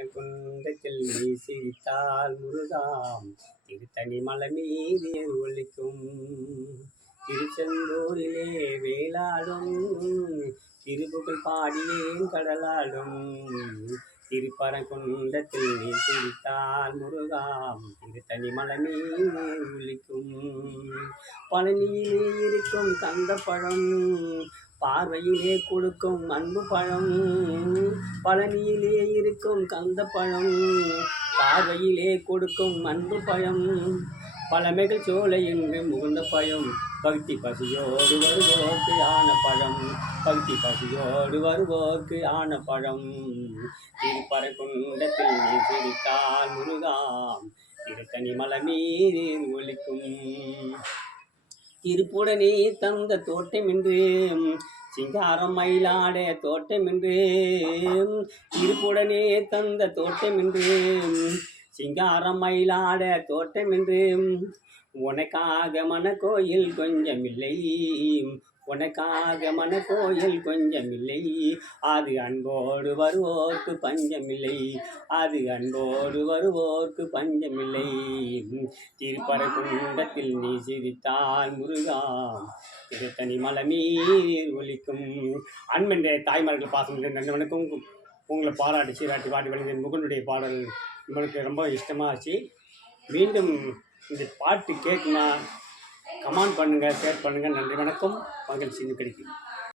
திருப்பரங்குன்றத்தில் நீ சிரித்தால் முருகாம் திருத்தணி மலை மீது ஒலிக்கும். திருச்செந்தூரிலே வேளாடும் திருப்புகழ் பாடியேன் கடலாடும். திருப்பரங்குன்றத்தில் நீ சிரித்தால் முருகாம் திருத்தணி மலை மீது ஒலிக்கும். பழனியிலே இருக்கும் கந்தப்பழம் பார்வையிலே கொடுக்கும் அன்பு பழம். பழனியிலே இருக்கும் கந்தப்பழம் பார்வையிலே கொடுக்கும் அன்பு பழம். பழமைகள் சோலை என்று முகந்த பழம் பக்தி பசியோடு வருவோர்க்கு ஆன பழம். பக்தி பசியோடு வருவோர்க்கு ஆன பழம். திருப்பரங்குன்றத்தில் நீ சிரித்தால் முருகாம் திருத்தணி மலை மீது ஒலிக்கும். திருப்புடனே தந்த தோட்டமென்று சிங்காரம் மயிலாட தோட்டமென்று. திருப்புடனே தந்த தோட்டமென்று சிங்காரம் மயிலாட தோட்டமென்று. உனக்காக மனக்கோயில் கொஞ்சமில்லை, உனக்காக மனக்கோயில் கொஞ்சமில்லை. அது அன்போடு வருவோர்க்கு பஞ்சமில்லை, அது அன்போடு வருவோர்க்கு பஞ்சமில்லை. திருப்பரங்குன்றத்தில் நீ சிரித்தால் முருகாம் திருத்தணி மலை மீது ஒலிக்கும். அன்பென்ற தாய்மார்கள் பாசம் நன்றவனுக்கும் உங்களை பாராட்டி சீராட்டி பாட்டி வழங்கிய முகனுடைய பாடல் உங்களுக்கு ரொம்ப இஷ்டமாச்சு. மீண்டும் இந்த பாட்டு கேட்குமா கமெண்ட் பண்ணுங்கள், ஷேர் பண்ணுங்கள். நன்றி, வணக்கம். மகிழ்ச்சி கிடைக்கும்.